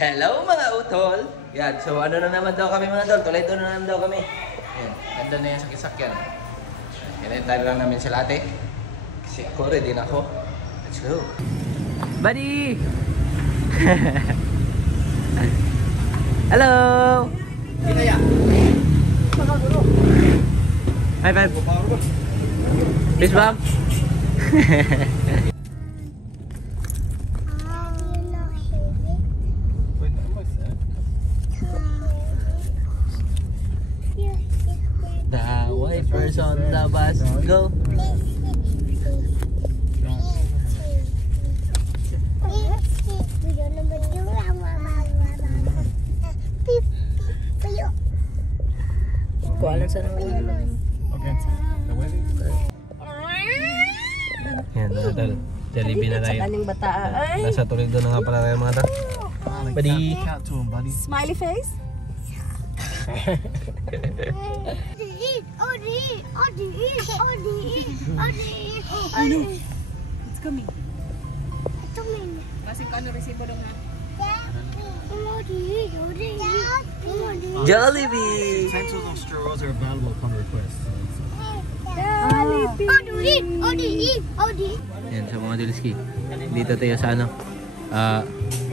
Hello mga utol! Yan, so ano na naman daw kami mga tol? Tuloy na naman daw kami. Yan, ganda na yung sakit-sakyan. Hinahintay lang namin sila ate. Kasi ako, ready na ako. Let's go! Buddy! Hello! Kinaya! High five! Peace bomb! The wipers on the bus go. Kuala sa naman. Okay. Yan, mga tol. Jollibee na tayo. Nasa tuloy doon na nga pala tayo mga tol. Buddy. Smiley face? It's coming. Kasi kano resibo dong ha? Jollibee! Utensils of straws are available upon request. Yan, sa mga Dulski. Dito tayo sa ano,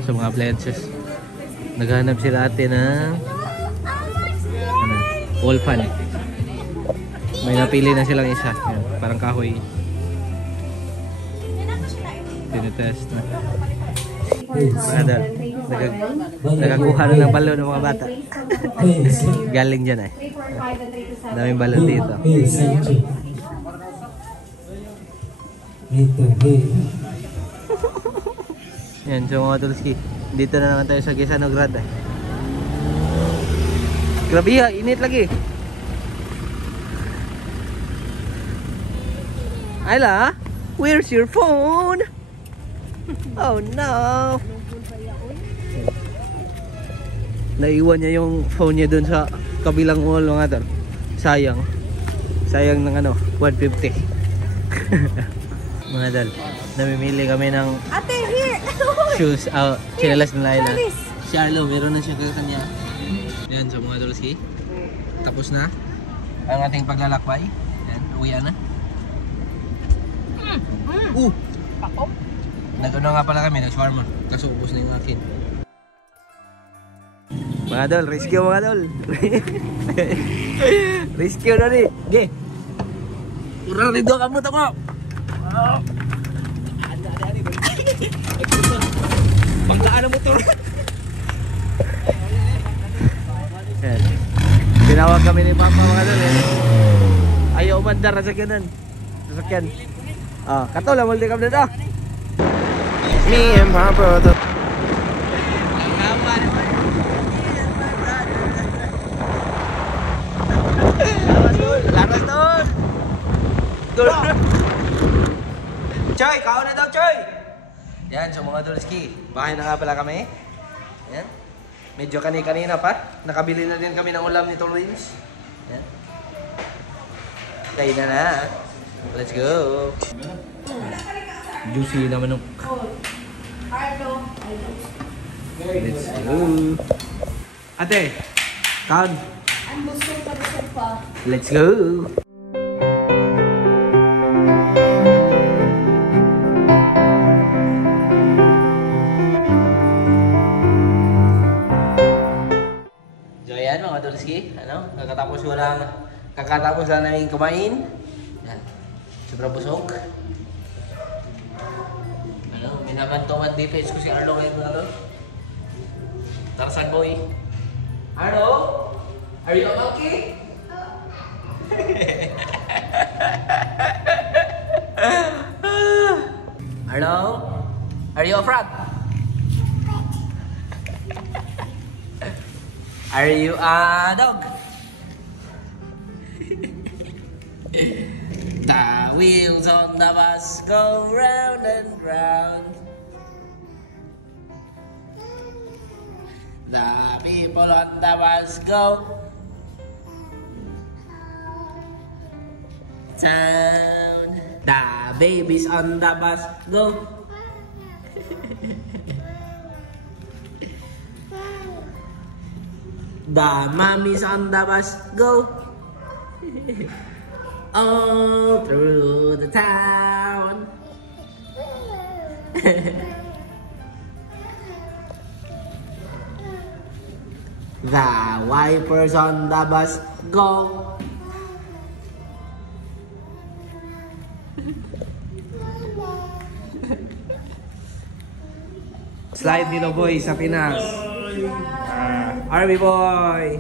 sa mga appliances. Naghanap sila ate ng wall fan. May napili na silang isa. Yan, parang kahoy. Tinitest na. Mga nagakuha na ng balon ng mga bata. Galing dyan eh. Daming balon dito. Yan, so mga Tulski. Dito na naman tayo sa Gisanograd eh. Grabe ha, init lagi. Ayla, where's your phone? Oh no. Naiwan niya yung phone niya dun sa kabilang wall mga tol. Sayang. Sayang ng ano, 150. Mga tol, namimili kami ng Ate, here! shoes. Chinelas na Laila. Si Arlo, meron na siya kanya. Yan, so mga Tulski. Tapos na ang ating paglalakbay. Yan, uwian na. Pako? Nag-ano nga pala kami, nag-shawarma. Kaso ubos na yung akin. Mga dol, rescue mga dol. Rescue na rin. Ge. Urang rin doon kamu tamo. Banggaan ang motor. Tinawag kami ni Papa mga dol. Ayaw umandar na sakyanan. Sasakyan. Katol, multi kami na. Me and my brother. Laras doon! Choy! Kao na daw, Choy! Yan, so mga Dulski, bahay na nga pala kami. Yan. Medyo kanina pa. Nakabili na din kami ng ulam ni Tolwins. Yan. Kaya na. Let's go! Juicy na manok. Let's go! Ate! Kaon! Let's go! So ayan mga Tulski, ano? Kakatapos lang namin kumain. Yan. Sobrang busog. Ano? Minamantuman defense ko si Arlo ngayon mga tol. Tarzan boy. Arlo? Are you okay? Hello? Are you a frog? Are you a dog? The wheels on the bus go round and round. The people on the bus go town. The babies on the bus go The mommy's on the bus, go! All through the town. The wipers on the bus, go! Slide dito boy sa Pinas. Army boy.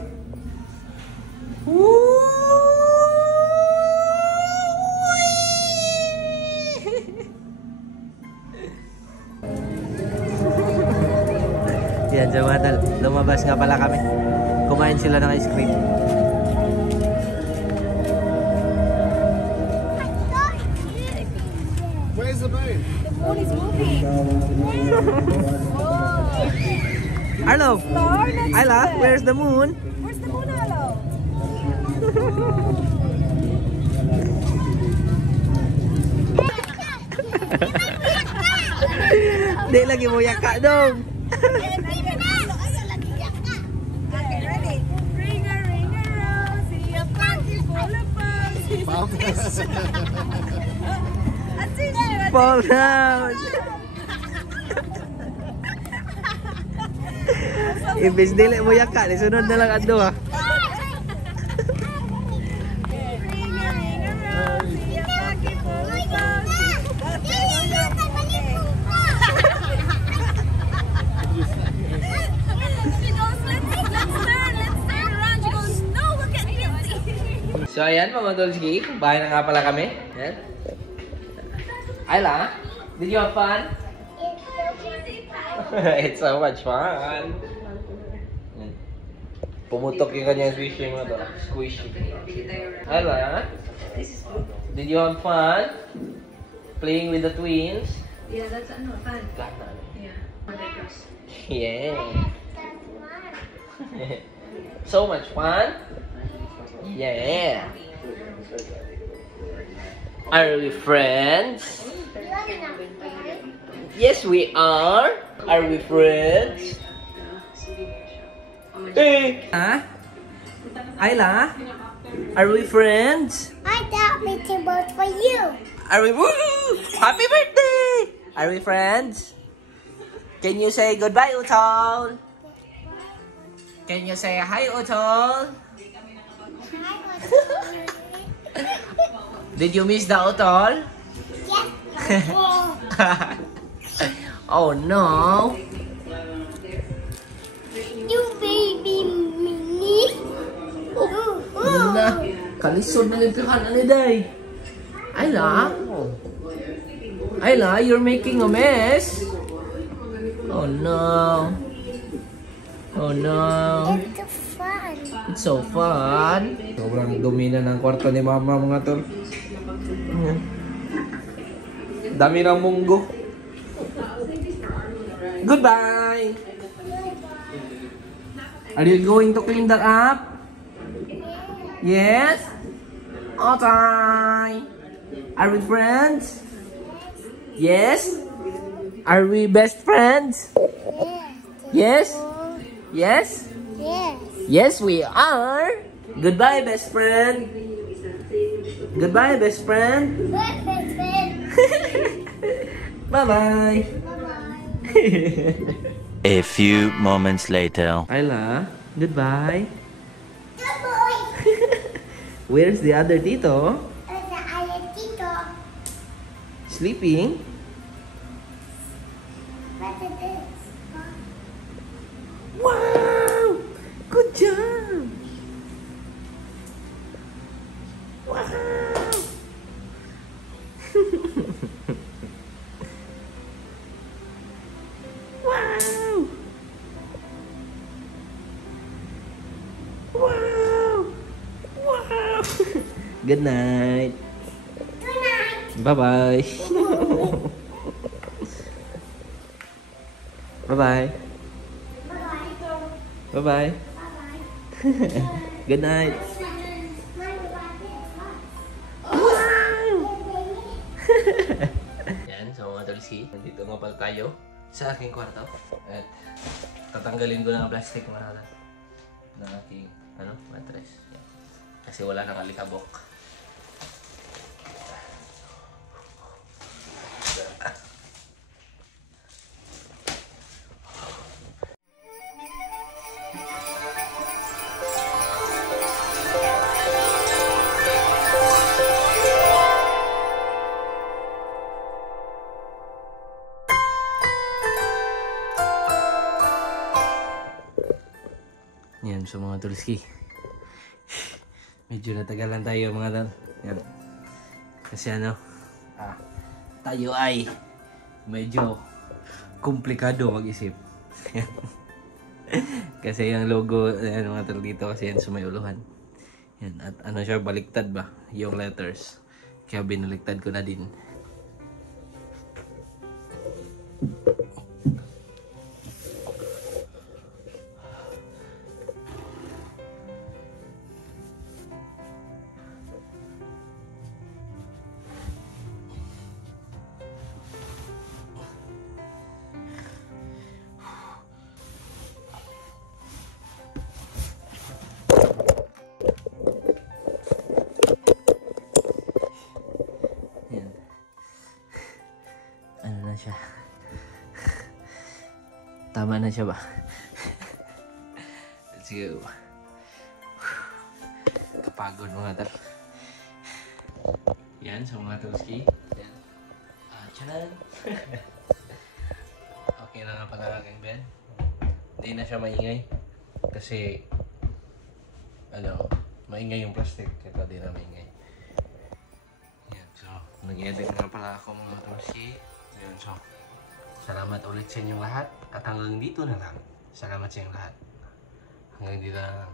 Yan, Jamadal. Lumabas nga pala kami. Kumain sila ng ice cream. Where's the moon? The moon is moving. Arlo! Star next Ayla, to it. where's the moon? Where's the moon, Arlo? Di lagi mo yaka dong. Okay, ready? Ring a rosy, a party full of posies. A tissue, Fall down. Ibis dili mo yaka, sunod na lang adto ha. ring a rosy, a party full of posies. She goes, let's turn around. She goes, no, we'll get guilty. So ayan mga Dolski, bahay na nga pala kami. Ayan. Ayla, did you have fun? It's so much fun. Pumutok yung kanyang squishy mga tol. Squishy. Ayla, did you have fun? Playing with the twins? Yeah, that's fun. Gana. Yeah. Yeah. So much fun? Yeah. Are we friends? Yes, we are. Are we friends? Hey! Huh? Ayla? Are we friends? I got making boat for you. Are we? Woo! Happy birthday! Are we friends? Can you say goodbye, Utol? Can you say hi, Utol? Did you miss the Utol? Yes. Oh no! You baby mini. Na, kalisod na lipihan ni Day. Ayla? Ayla, you're making a mess. Oh no. Oh no. It's fun. It's so fun. Sobrang dumi na ng kwarto ni Mama mga tol. Dami ng munggo. Goodbye. Are you going to clean that up? Yes? Okay. Are we friends? Yes? Are we best friends? Yes? Yes? Yes. Yes, we are. Goodbye, best friend. Goodbye, best friend. Bye-bye. A few moments later. Ayla, goodbye. Good boy. Where's the other Tito? There's the other Tito. Sleeping? What is this? Wow! Good job! Wow! Wow! Wow! Wow! Good night. Good night. Bye-bye. Bye-bye. Bye-bye. Bye-bye. Bye-bye. Good night. Yan, so mga Tolski, nandito nga pala tayo sa aking kwarto. At tatanggalin ko na ang plastic mga tol. ng aking mattress. Yan. Kasi wala nang alikabok. Yan, so mga tulski. Medyo natagalan tayo mga tol. Yan. Kasi tayo ay medyo komplikado mag-isip. Kasi yung logo, yan mga tol dito kasi yan sumayuluhan. Yan, at siya, baliktad ba? Yung letters. Kaya binaliktad ko na din. Siya. Tama na siya ba? Let's go. Kapagod mga tol. Yan, sa mga tulski. Yan. Chanan. Okay na nga pala aking bed. Hindi na siya maingay. Kasi, maingay yung plastic. Kaya di na maingay. Yan, so, nag-edit nga pala ako mga tulski. Yun, so, salamat ulit sa inyong lahat. At hanggang dito na lang. Salamat sa inyong lahat. Hanggang dito na lang.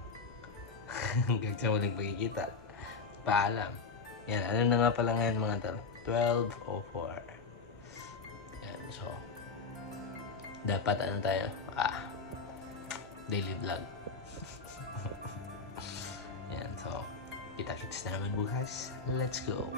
Hanggang sa muling pagkikita. Paalam. Yan, ano na nga pala ngayon mga tol? 12:04. Yan, so, dapat tayo? Daily vlog. Yan, so, kita-kits na naman bukas. Let's go.